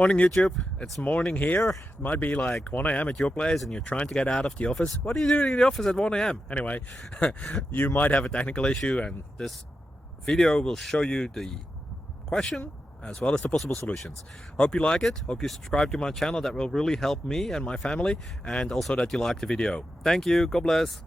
Morning YouTube, it's morning here. It might be like 1 a.m. at your place and you're trying to get out of the office. What are you doing in the office at 1 a.m.? Anyway, you might have a technical issue and this video will show you the question as well as the possible solutions. Hope you like it, hope you subscribe to my channel. That will really help me and my family, and also that you like the video. Thank you, God bless.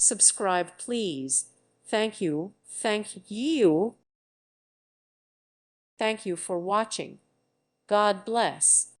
Subscribe, please. Thank you. Thank you. Thank you for watching. God bless.